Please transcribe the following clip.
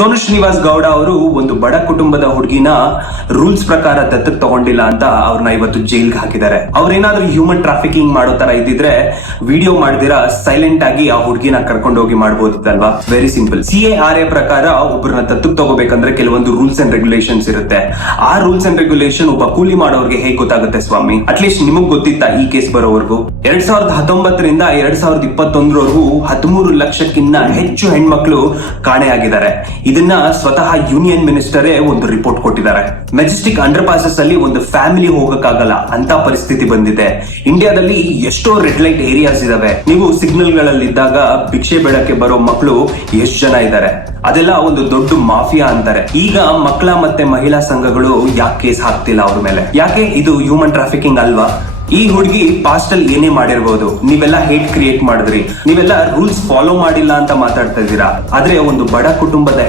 ಸೋನು ಶ್ರೀನಿವಾಸ್ ಗೌಡ ಅವರು ಒಂದು ಬಡ ಕುಟುಂಬದ ಹುಡುಗಿನ ರೂಲ್ಸ್ ಪ್ರಕಾರ ದತ್ತಕ್ ತಗೊಂಡಿಲ್ಲ ಅಂತ ಅವ್ರನ್ನ ಇವತ್ತು ಜೈಲ್ಗೆ ಹಾಕಿದ್ದಾರೆ. ಅವ್ರೇನಾದ್ರೂ ಹ್ಯೂಮನ್ ಟ್ರಾಫಿಕಿಂಗ್ ಮಾಡೋ ತರ ಇದ್ದಿದ್ರೆ ವಿಡಿಯೋ ಮಾಡಿದಿರಾ ಸೈಲೆಂಟ್ ಆಗಿ ಆ ಹುಡುಗಿನ ಕರ್ಕೊಂಡು ಹೋಗಿ ಮಾಡಬಹುದಿತ್ತಲ್ವಾ? Very simple. CARA ಪ್ರಕಾರ ಒಬ್ಬರನ್ನ ದತ್ತಕ್ ತಗೋಬೇಕಂದ್ರೆ ಕೆಲವೊಂದು ರೂಲ್ಸ್ ಅಂಡ್ ರೆಗ್ಯುಲೇಷನ್ಸ್ ಇರುತ್ತೆ. ಆ ರೂಲ್ಸ್ ಅಂಡ್ ರೆಗ್ಯುಲೇಷನ್ ಒಬ್ಬ ಕೂಲಿ ಮಾಡೋರ್ಗೆ ಹೇಗ್ ಗೊತ್ತಾಗುತ್ತೆ ಸ್ವಾಮಿ? ಅಟ್ಲೀಸ್ಟ್ ನಿಮಗ್ ಗೊತ್ತಿತ್ತಾ ಈ ಕೇಸ್ ಬರೋವರೆಗೂ? 2019ರಿಂದ 2021ರವರೆಗೂ 13 ಲಕ್ಷಕ್ಕಿಂತ ಹೆಚ್ಚು ಹೆಣ್ಮಕ್ಳು ಕಾಣೆಯಾಗಿದ್ದಾರೆ. ಇದನ್ನ ಸ್ವತಃ ಯೂನಿಯನ್ ಮಿನಿಸ್ಟರೇ ಒಂದು ರಿಪೋರ್ಟ್ ಕೊಟ್ಟಿದ್ದಾರೆ. ಮೆಜೆಸ್ಟಿಕ್ ಅಂಡರ್ ಪಾಸಸ್ ಅಲ್ಲಿ ಒಂದು ಫ್ಯಾಮಿಲಿ ಹೋಗಕ್ಕಾಗಲ್ಲ ಅಂತ ಪರಿಸ್ಥಿತಿ ಬಂದಿದೆ. ಇಂಡಿಯಾದಲ್ಲಿ ಎಷ್ಟೋ ರೆಡ್ ಲೈಟ್ ಏರಿಯಾಸ್ ಇದಾವೆ. ನೀವು ಸಿಗ್ನಲ್ ಗಳಲ್ಲಿ ಇದ್ದಾಗ ಭಿಕ್ಷೆ ಬೇಡಕ್ಕೆ ಬರೋ ಮಕ್ಕಳು ಎಷ್ಟು ಜನ ಇದ್ದಾರೆ? ಅದೆಲ್ಲ ಒಂದು ದೊಡ್ಡ ಮಾಫಿಯಾ ಅಂತಾರೆ. ಈಗ ಮಕ್ಕಳ ಮತ್ತೆ ಮಹಿಳಾ ಸಂಘಗಳು ಯಾಕೆ ಕೇಸ್ ಹಾಕ್ತಿಲ್ಲ ಅವ್ರ ಮೇಲೆ? ಯಾಕೆ ಇದು ಹ್ಯೂಮನ್ ಟ್ರಾಫಿಕಿಂಗ್ ಅಲ್ವಾ? ಈ ಹುಡುಗಿ ಪಾಸ್ಟ್ ಅಲ್ಲಿ ಏನೇ ಮಾಡಿರ್ಬೋದು, ನೀವೆಲ್ಲ ಹೇಟ್ ಕ್ರಿಯೇಟ್ ಮಾಡಿದ್ರಿ, ನೀವೆಲ್ಲ ರೂಲ್ಸ್ ಫಾಲೋ ಮಾಡಿಲ್ಲ ಅಂತ ಮಾತಾಡ್ತಾ ಇದ್ದೀರಾ. ಆದ್ರೆ ಒಂದು ಬಡ ಕುಟುಂಬದ